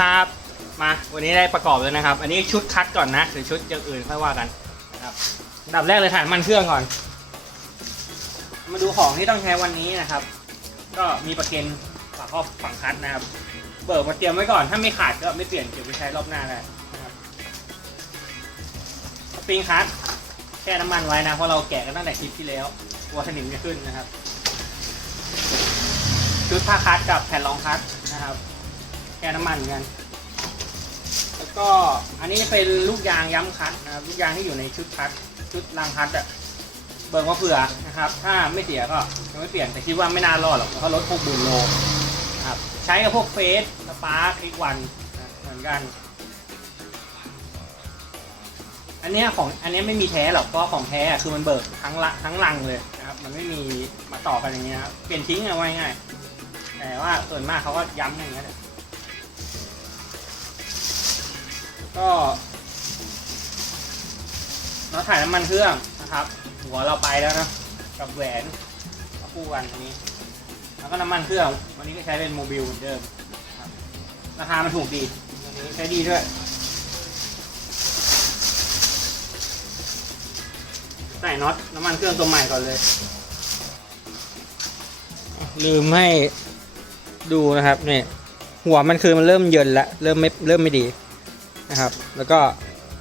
ครับ มาวันนี้ได้ประกอบเลยนะครับ อันนี้ชุดคัดก่อนนะหรือชุดอย่างอื่นค่อยว่ากันนะครับอันดับแรกเลยถ่ายน้ำมันเครื่องก่อน มาดูของที่ต้องใช้วันนี้นะครับ ก็มีประเก็นฝาครอบฝั่งคัดนะครับ เบิกมาเตรียมไว้ก่อน ถ้าไม่ขาดก็ไม่เปลี่ยนเก็บไปใช้รอบหน้าได้นะครับสปริงคัดแช่น้ำมันไว้นะเพราะเราแกะกันตั้งแต่คลิปที่แล้วกลัวสนิมจะขึ้นนะครับชุดผ้าคัดกับแผ่นรองคัดนะครับ แช่น้ำมันเหมือนกัน แล้วก็อันนี้เป็นลูกยางย้ำคัดนะครับลูกยางที่อยู่ในชุดคัดชุดรางคัดอะเบิกมาเผื่อนะครับ ถ้าไม่เสียก็ยังไม่เปลี่ยนแต่คิดว่าไม่น่ารอดหรอกเพราะรถพวกบุญโลนะครับใช้กับพวกเฟสสปาร์คอีกวันนะเหมือนกัน อันนี้ของอันนี้ไม่มีแท้หรอกเพราะของแท้คือมันเบิกทั้งละทั้งลังเลยนะครับ มันไม่มีมาต่อกันอย่างเงี้ยครับเปลี่ยนทิ้งเอาไว้ง่ายแต่ว่าส่วนมากเขาก็ย้ำอย่างเงี้ย ก็เราถ่ายน้ำมันเครื่องนะครับ หัวเราไปแล้วนะ กับแหวนก็คู่กันอันนี้ แล้วก็น้ำมันเครื่อง วันนี้ก็ใช้เป็นโมบิลเหมือนเดิมครับราคามันถูกดีวันนี้ใช้ดีด้วย ใส่น็อตน้ำมันเครื่องตัวใหม่ก่อนเลย ลืมให้ดูนะครับเนี่ยหัวมันคือมันเริ่มเยินล้วเริ่มไม่เริ่มไม่ดี นะครับ แล้วก็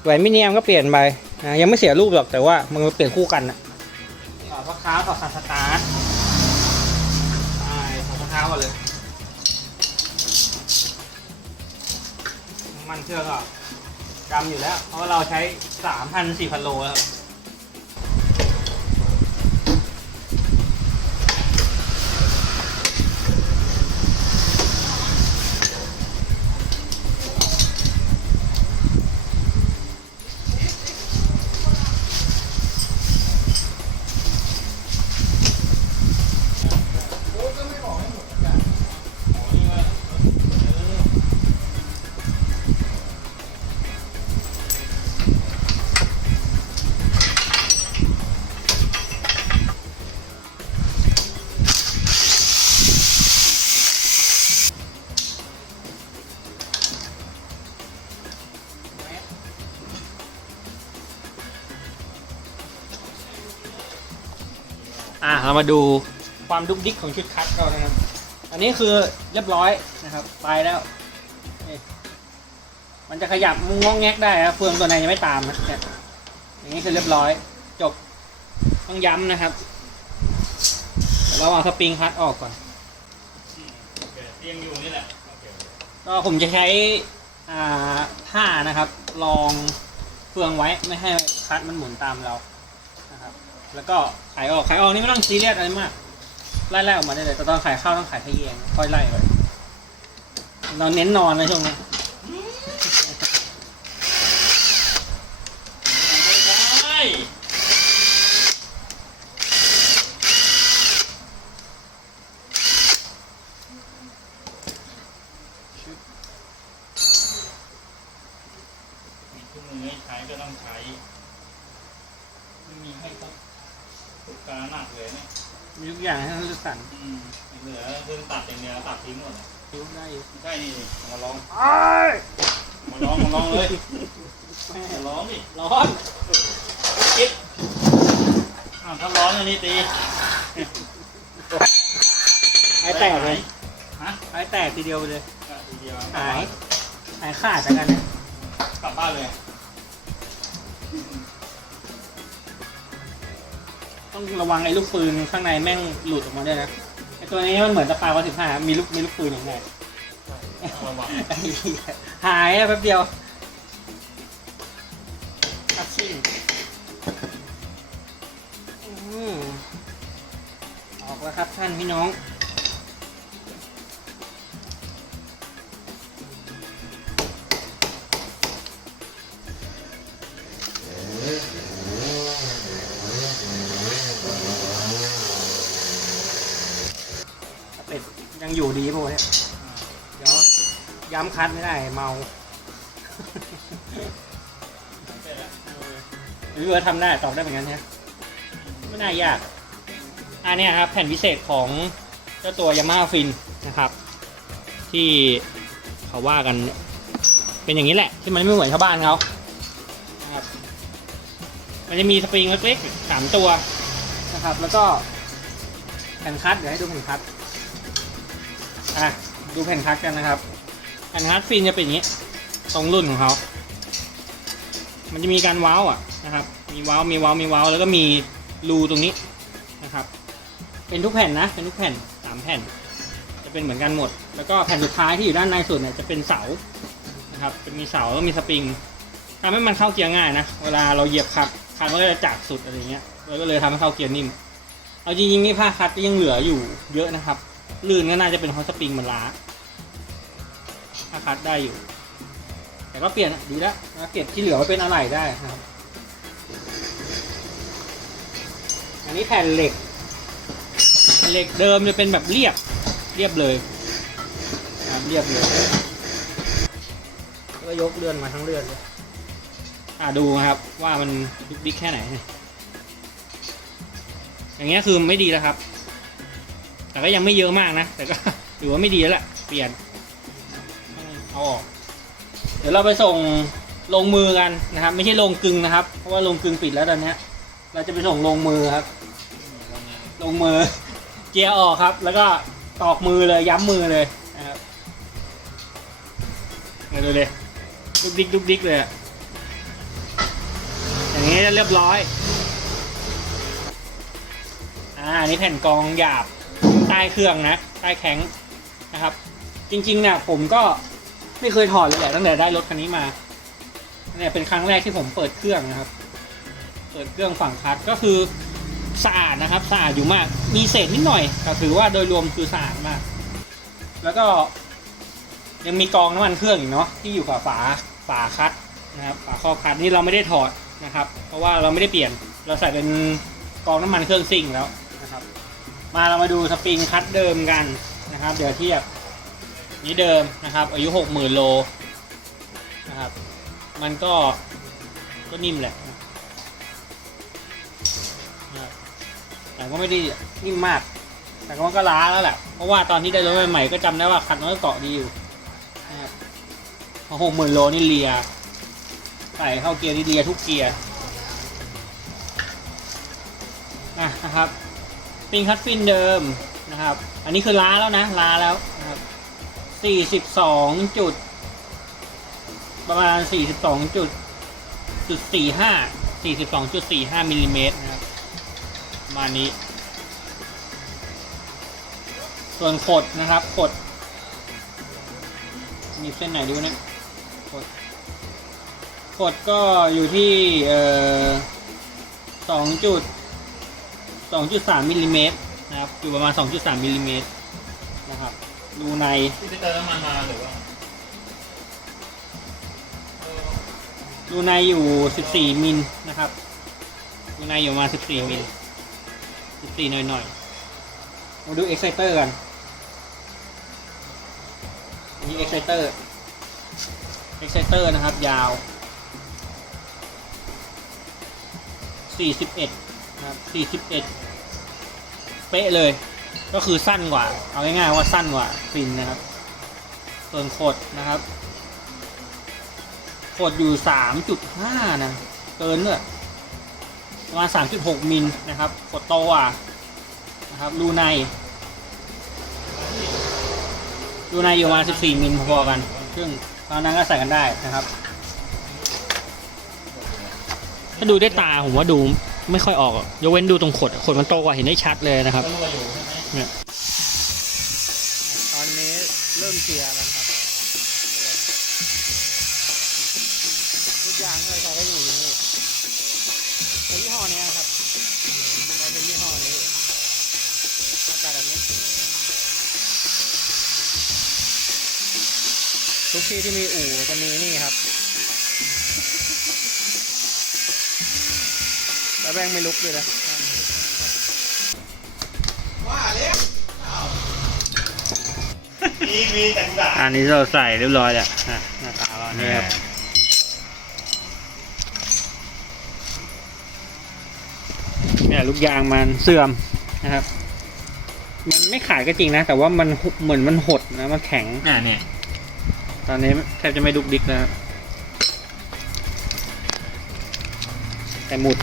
แหวนมิเนียมก็เปลี่ยนไปนะยังไม่เสียรูปหรอกแต่ว่ามันเปลี่ยนคู่กันนะถอพักค้าถอดคันสตาร์ทใช่อพักค้าก่อนเลยมันเชื่องก็จำอยู่แล้ว เพราะว่าเราใช้สามพันสี่พันโลแล้ว อะเรามาดูความดุกดิกของชุดคัดเรานะครับ อันนี้คือเรียบร้อยนะครับ ไปแล้วมันจะขยับมุงงอกแงกได้นะเฟืองตัวในยังไม่ตามนะเนี่ยอย่างนี้คือเรียบร้อย จบต้องย้ำนะครับเราเอาสปริงคัดออกก่อนยังอยู่นี่แหละก็ผมจะใช้อ่าผ้านะครับรองเฟืองไว้ไม่ให้คัดมันหมุนตามเรา แล้วก็ขายออกขายออกนี่ไม่ต้องซีเรียสอะไรมากไล่ๆออกมาได้เลยแต่ตอนขายเข้าต้องขายทะเยงค่อยไล่ไปเราเน้นนอนในช่วงนี้ ไม่ได้มีเครื่องมือให้ใช้ก็ต้องใช้ ไม่มีให้ก็ถูกการหนักเลยเนี่ย มีทุกอย่างให้ท่านเลือกสรร อืมเหลือเพิ่งตัดอย่างเดียวตัดทิ้งหมดเลย คิ้วได้อยู่ ไม่ใช่ นี่นี่เอามาลองไอ้มาลองมาลองเลยแม่มาลองดิร้อนคิดอ้าวถ้าร้อนอันนี้ตีไอ้แตกเลยฮะไอ้แตกทีเดียวไปเลยก็ทีเดียวหายหายขาดจากกันเนี่ยกลับบ้านเลย ต้องระวังไอ้ลูกปืนข้างในแม่งหลุดออกมาด้วยนะไอ้ตัวนี้มันเหมือนสปาร์วันสิบห้ามีลูกมีลูกปืนอย่างไรระวังไอ้เหี้ยหายอะแป๊บเดียวคัดชิ่งอืมอกแล้วครับท่านพี่น้องเป็ดยังอยู่ดีป่ะเนี่ย ย้ำคัดไม่ได้เมาหรือว่าทำได้ตอบได้เหมือนกันใช่ไหมไม่น่ายากอันนี้ครับแผ่นพิเศษของเจ้าตัว Yamaha Fin นะครับ ที่เขาว่ากัน เป็นอย่างนี้แหละ ที่มันไม่เหมือนชาวบ้านเขาครับมันจะมีสปริงเล็กๆสามตัวนะครับ แล้วก็แผ่นคัดเดี๋ยวให้ดูแผ่นคัดอะดูแผ่นคัดกันนะครับ แผ่นคัดฟินจะเป็นอย่างนี้ ตรงรุ่นของเขา มันจะมีการเว้าอะนะครับ มีเว้ามีเว้ามีเว้าแล้วก็มีรูตรงนี้นะครับ เป็นทุกแผ่นนะ เป็นทุกแผ่นสามแผ่น จะเป็นเหมือนกันหมด แล้วก็แผ่นสุดท้ายที่อยู่ด้านในสุดเนี่ยจะเป็นเสา นะครับ จะมีเสาแล้วมีสปริงทำให้มันเข้าเกียร์ง่ายนะ เวลาเราเหยียบคัดคันก็จะจากสุดอะไรเงี้ยแล้วก็เลยทำให้เข้าเกียร์นิ่ม เอาจริงๆนี่ผ้าคัดก็ยังเหลืออยู่เยอะนะครับ ลื่นก็น่าจะเป็นเพราะสปริงมันล้า ผ้าคัดได้อยู่ แต่ก็เปลี่ยนดีแล้วนะเก็บที่เหลือไว้เป็นอะไรได้นะครับ อันนี้แผ่นเหล็กเหล็กเดิมจะเป็นแบบเรียบเรียบเลยครับเรียบเลยก็ยกเลื่อนมาทั้งเลื่อนเลยอ่าดูครับว่ามันดุกดิกแค่ไหน อย่างเงี้ยคือไม่ดีแล้วครับ แต่ก็ยังไม่เยอะมากนะ แต่ก็ถือว่าไม่ดีแล้วแหละเปลี่ยน เอาออก เดี๋ยวเราไปส่งลงมือกันนะครับ ไม่ใช่ลงกึ่งนะครับ เพราะว่าลงกึ่งปิดแล้วตอนนี้เราจะไปส่งลงมือครับ ลงมือ เกียร์ออกครับ แล้วก็ตอกมือเลยย้ำมือเลยนะครับเดี๋ยวดูเลยดุกดิกดุกดิกเลยอย่างนี้เรียบร้อยอ่าอันนี้แผ่นกองหยาบใต้เครื่องนะใต้แข็งนะครับ จริงๆเนี่ยผมก็ ไม่เคยถอดเลยแหละตั้งแต่ได้รถคันนี้มาเนี่ยเป็นครั้งแรกที่ผมเปิดเครื่องนะครับ เปิดเครื่องฝั่งคัดก็คือสะอาดนะครับสะอาดอยู่มาก มีเศษนิดหน่อยแต่ถือว่าโดยรวมคือสะอาดมาก แล้วก็ยังมีกองน้ำมันเครื่องอีกเนาะที่อยู่กับฝาฝาคัดนะครับฝาครอบคัดนี่เราไม่ได้ถอดนะครับ เพราะว่าเราไม่ได้เปลี่ยน เราใส่เป็นกองน้ำมันเครื่องซิ่งแล้วนะครับ มาเรามาดูสปริงคัดเดิมกันนะครับ เดี๋ยวเทียบ นี้เดิมนะครับ อายุหกหมื่นโลนะครับ มันก็ก็นิ่มแหละนะแต่ก็ไม่ได้นิ่มมาก แต่ก็มันก็ล้าแล้วแหละเพราะว่าตอนที่ได้รถใหม่ๆก็จำได้ว่าคันมันก็เกาะดีอยู่นะครับพอหกหมื่นโลนี่เลียใส่เข้าเกียร์นี่เลียทุกเกียร์นะครับปิงคัตฟินเดิมนะครับ อันนี้คือล้าแล้วนะล้าแล้ว สี่สิบสองจุด ประมาณสี่สิบสองจุดจุดสี่ห้าสี่สิบสองจุดสี่ห้ามิลลิเมตรนะครับประมาณนี้ ส่วนขดนะครับขดมีเส้นไหนดูนะขดขดก็อยู่ที่เอ่อสองจุดสองจุดสามมิลลิเมตรนะครับ อยู่ประมาณสองจุดสามมิลลิเมตรนะครับ ดูในที่ไปเติมน้ำมันมาหรือว่าเออดูในอยู่สิบสี่มิลนะครับ ดูในอยู่ประมาสิบสี่มิลสิบสี่หน่อยหน่อยๆมาดูเอ็กไซเตอร์กันอันนี้เอ็กไซเตอร์เอ็กไซเตอร์นะครับ ยาวสี่สิบเอ็ดนะครับสี่สิบเอ็ดเป๊ะเลย ก็คือสั้นกว่า เอาง่ายๆว่าสั้นกว่าฟินนะครับ ส่วนขดนะครับกดอยู่สามจุดห้านะ เกินด้วยประมาณสามจุดหกมิลนะครับกดโตอะนะครับรูในรูในอยู่ประมาณสิบสี่มิลพอกัน ซึ่งตอนนั้นก็ใส่กันได้นะครับ ถ้าดูด้วยตาผมว่าดูไม่ค่อยออก ยกเว้นดูตรงขด ขดมันโตกว่าเห็นได้ชัดเลยนะครับ ก็รั่ยตอนนี้เริ่มเคลียร์แล้วครับทุกอย่างเลยใช้ได้อยู่ที่นี่เป็นยี่ห้อนี้ครับใช้เป็นยี่ห้อนี้หน้าตาแบบนี้ทุกที่ที่มีอู่จะมีนี่ครับแล้วแบงไม่ลุกเลยนะ มีมีแต่งด่าอันนี้เราใส่เรียบร้อยแล้วอะหน้าตาเรานี่ครับเนี่ยลูกยางมันเสื่อมนะครับ มันไม่ขาดก็จริงนะ แต่ว่ามันหุเหมือนมันหดนะ มันแข็ง อ่าเนี่ย ตอนนี้แทบจะไม่ดุกดิกแล้วครับแต่หมุด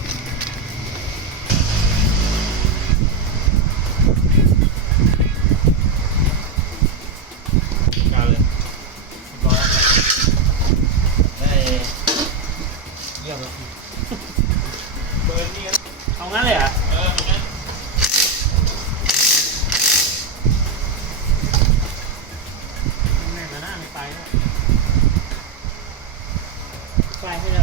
ไปให้เรา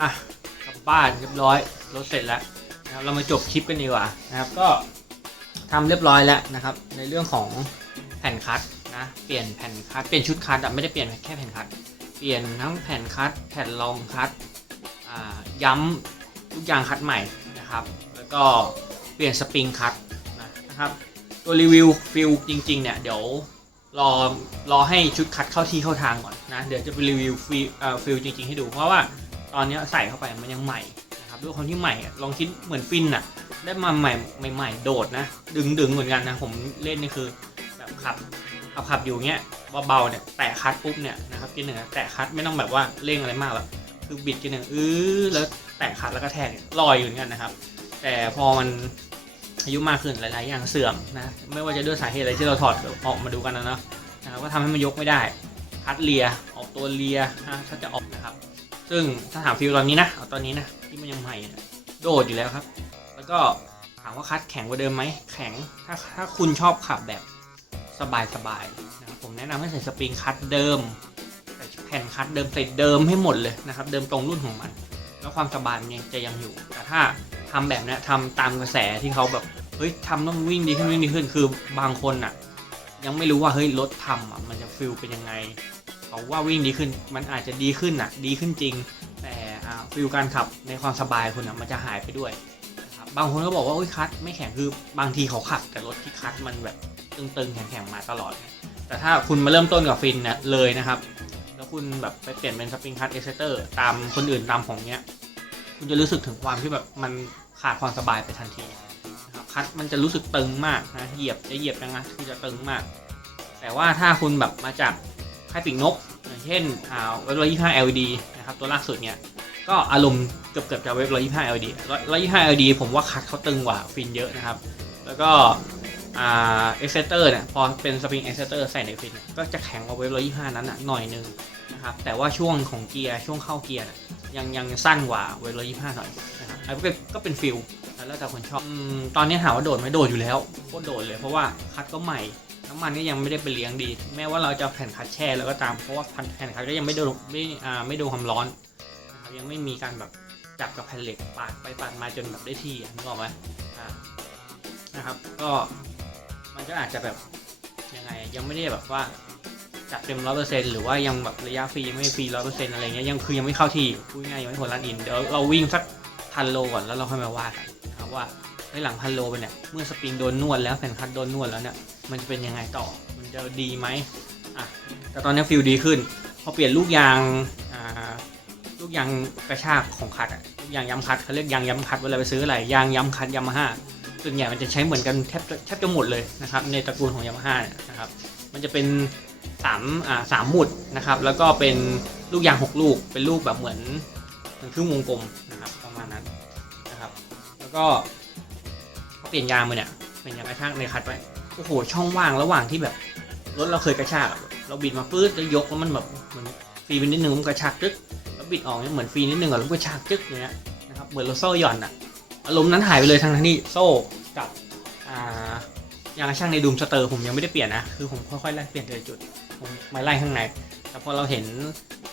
อะกลับบ้านเรียบร้อยรถเสร็จแล้วนะครับเรามาจบคลิปกันดีกว่านะครับก็ทำเรียบร้อยแล้วนะครับ ในเรื่องของแผ่นคัดนะเปลี่ยนแผ่นคัดเปลี่ยนชุดคัดอะไม่ได้เปลี่ยนแค่แผ่นคัดเปลี่ยนทั้งแผ่นคัดแผ่นรองคัดย้ำลูกอย่างคัดใหม่นะครับ แล้วก็เปลี่ยนสปริงคัดนะครับตัวรีวิวฟิลจริงๆเนี่ยเดี๋ยวรอรอให้ชุดคัดเข้าที่เข้าทางก่อนนะ เดี๋ยวจะไปรีวิวฟิลเอ่อฟิลจริงๆให้ดูเพราะว่า ตอนนี้ใส่เข้าไปมันยังใหม่นะครับด้วยความที่ใหม่ลองคิดเหมือนฟินอะได้มาใหม่ใหม่ๆโดดนะ ดึงดึงเหมือนกันนะ ผมเล่นนี่คือแบบขับขับขับอยู่เงี้ยเบาๆเนี่ยแตะคัดปุ๊บเนี่ยนะครับกินหนึ่งแตะคัดไม่ต้องแบบว่าเร่งอะไรมากหรอกคือบิดกินหนึ่งอื้อแล้วแตะคัดแล้วก็แทกลอยอยู่เหมือนกันนะครับ แต่พอมันอายุมากขึ้นหลายๆ อย่างเสื่อมนะไม่ว่าจะด้วยสาเหตุอะไรที่เราถอดออกมาดูกันนะเนาะนะครับก็ทำให้มันยกไม่ได้คัดเลียออกตัวเลียนะถ้าจะออกนะครับ ซึ่งถ้าถามฟิลตอนนี้นะเอาตอนนี้นะที่มันยังใหม่โดดอยู่แล้วครับ แล้วก็ถามว่าคัดแข็งกว่าเดิมไหมแข็งถ้าถ้าคุณชอบขับแบบสบายสบายๆนะครับผมแนะนำให้ใส่สปริงคัดเดิมใส่แผ่นคัดเดิมใส่เดิมให้หมดเลยนะครับ เดิมตรงรุ่นของมัน แล้วความสบายมันยังจะยังอยู่ แต่ถ้าทำแบบนี้ทำตามกระแสที่เขาแบบเฮ้ยทำต้องวิ่งดีขึ้นวิ่งดีขึ้นคือบางคนอะ ยังไม่รู้ว่าเฮ้ยรถทำอะมันจะฟิลเป็นยังไง เขาว่าวิ่งดีขึ้นมันอาจจะดีขึ้นน่ะดีขึ้นจริง แต่ฟิลการขับในความสบายคุณน่ะมันจะหายไปด้วยบางคนก็บอกว่าอุ้ยคัดไม่แข็งคือบางทีเขาขับแต่รถที่คัดมันแบบตึงๆแข็งๆมาตลอด แต่ถ้าคุณมาเริ่มต้นกับฟินเนี่ยเลยนะครับ แล้วคุณแบบไปเปลี่ยนเป็นสปริงคัตเอเซเตอร์ตามคนอื่นตามของเนี้ย คุณจะรู้สึกถึงความที่แบบมันขาดความสบายไปทันทีนะครับคัดมันจะรู้สึกตึงมากนะเหยียบจะเหยียบยังไงคือจะตึงมาก แต่ว่าถ้าคุณแบบมาจาก ค่ายปีกนกอย่างเช่นอ่าเว็บร้อยยี่ห้า LED นะครับตัวล่าสุดเนี่ยก็อารมณ์เกือบเกือบๆจะเว็บร้อยยี่ห้า LED ร้อยยี่ห้า LED ผมว่าคัดเขาตึงกว่าฟินเยอะนะครับ แล้วก็อ่าเอ็กเซเตอร์เนี่ยพอเป็นสปริงเอ็กเซเตอร์ใส่ในฟินก็จะแข็งกว่าเวฟร้อยยี่ห้านั้นอะหน่อยนึงนะครับแต่ว่าช่วงของเกียร์ช่วงเข้าเกียร์ยังยังสั้นกว่าเวฟร้อยยี่ห้าหน่อยนะครับอันก็ก็เป็นฟิลแล้วแต่คนชอบตอนนี้ถามว่าโดดไหมโดดอยู่แล้วโคตรโดดเลยเพราะว่าคัดก็ใหม่ น้ำมันก็ยังไม่ได้ไปเลี้ยงดี แม้ว่าเราจะแผ่นคัดแช่แล้วก็ตาม เพราะว่าแผ่นคัดก็ยังไม่โดนไม่อ่าไม่โดนความร้อนนะครับยังไม่มีการแบบจับกับแผ่นเหล็กปาดไปปาดมาจนแบบได้ที่ะนึกออกไหมอ่านะครับ ก็มันก็อาจจะแบบยังไงยังไม่ได้แบบว่าจับเต็มร้อยเปอร์เซ็นต์หรือว่ายังแบบระยะฟรีไม่ฟรีร้อยเปอร์เซ็นต์อะไรเงี้ยยังคือยังไม่เข้าที่พูดง่ายยังไม่ผลลันอินเดี๋ยวเราวิ่งสักพันโลก่อนแล้วเราค่อยมาว่ากันนะครับว่า ในหลังพันโลไปเนี่ย เมื่อสปริงโดนนวดแล้วแผ่นคัดโดนนวดแล้วเนี่ย มันจะเป็นยังไงต่อ มันจะดีไหมอะ แต่ตอนนี้ฟิลดีขึ้น พอเปลี่ยนลูกยาง อ่า ลูกยางกระชากของคัดอะยางย้ำคัดเขาเรียกยางย้ำคัดเวลาไปซื้ออะไร ยางย้ำคัดยามาฮ่าส่วนใหญ่มันจะใช้เหมือนกันแทบแทบจะหมดเลยนะครับ ในตระกูลของยามาฮ่านะครับ มันจะเป็นสามอ่าสามหมุดนะครับ แล้วก็เป็นลูกยางหกลูก เป็นลูกแบบเหมือนเหมือนครึ่งวงกลมนะครับประมาณนั้นนะครับ แล้วก็ เปลี่ยนยางมาเนี่ยเป็นยางกระชากในคัดไว้โอ้โหช่องว่างระหว่างที่แบบรถเราเคยกระชากเราบิดมาปื๊ดแล้วยกแล้วมันแบบเหมือนฟรีไปนิดนึงมันกระชากจึ๊กแล้วบิดออกเนี่ยเหมือนฟรีนิดนึงอะแล้วกระชากจึ๊กอย่างเงี้ยนะครับเหมือนเราโซ่หย่อนอะอารมณ์นั้นหายไปเลยทั้งที่โซ่กับอ่ายางกระชากในดูมสเตอร์ผมยังไม่ได้เปลี่ยนนะคือผมค่อยๆไล่เปลี่ยนทีละจุดผมมาไล่ข้างในแต่พอเราเห็น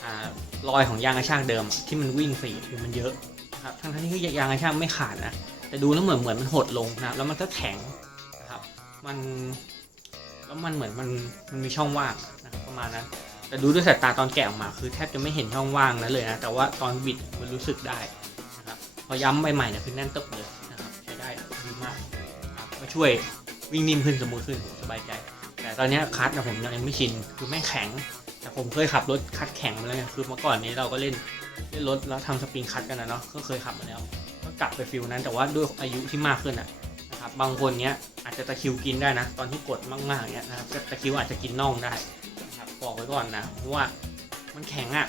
อ่ารอยของยางกระชากเดิมที่มันวิ่งฟรีคือมันเยอะนะครับทั้งๆที่คือยางกระชากไม่ขาดนะ แต่ดูแล้วเหมือนเหมือนมันหดลงนะแล้วมันก็แข็งนะครับ มันแล้วมันเหมือนมันมันมีช่องว่างนะครับประมาณนั้นแต่ดูด้วยสายตาตอนแกะออกมา คือแทบจะไม่เห็นช่องว่างนั้นเลยนะแต่ว่าตอนบิดมันรู้สึกได้นะครับพอย้ำใหม่ๆเนี่ยคือแน่นตึบเลยนะครับใช้ได้ดีมากครับก็ช่วยวิ่งนิ่มขึ้นสมูทขึ้นสบายใจ แต่ตอนนี้คัดนะผมยังไม่ชินคือแม่งแข็ง แต่ผมเคยขับรถคัดแข็งมาแล้วไงคือเมื่อก่อนนี้เราก็เล่นเล่นรถแล้วทำสปริงคัดกันนะเนาะก็เคยขับมาแล้ว กลับไปฟิลนั้น แต่ว่าด้วยอายุที่มากขึ้นอะนะครับบางคนเนี้ยอาจจะตะคิวกินได้นะ ตอนที่กดมากๆเนี้ยนะครับตะคิวอาจจะกินน่องได้นะครับบอกไว้ก่อนนะเพราะว่ามันแข็งอะ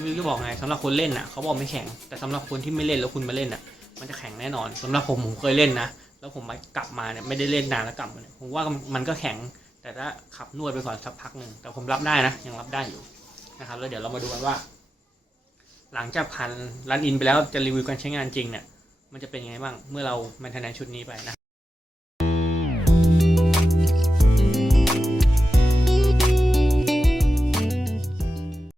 ไม่รู้จะบอกไงสำหรับคนเล่นอะเขาบอกไม่แข็งแต่สำหรับคนที่ไม่เล่นแล้วคุณมาเล่นอะ มันจะแข็งแน่นอนสำหรับผมผมเคยเล่นนะแล้วผมมากลับมาเนี่ยไม่ได้เล่นนานแล้วกลับมาเนี่ยผมว่ามันก็แข็งแต่ถ้าขับนวดไปก่อนสักพักหนึ่งแต่ผมรับได้นะยังรับได้อยู่นะครับแล้วเดี๋ยวเรามาดูกันว่า หลังจากผ่านรันอินไปแล้วจะรีวิวการใช้งานจริงเนี่ย มันจะเป็นยังไงบ้างเมื่อเราแมนเทนแนนชุดนี้ไปนะ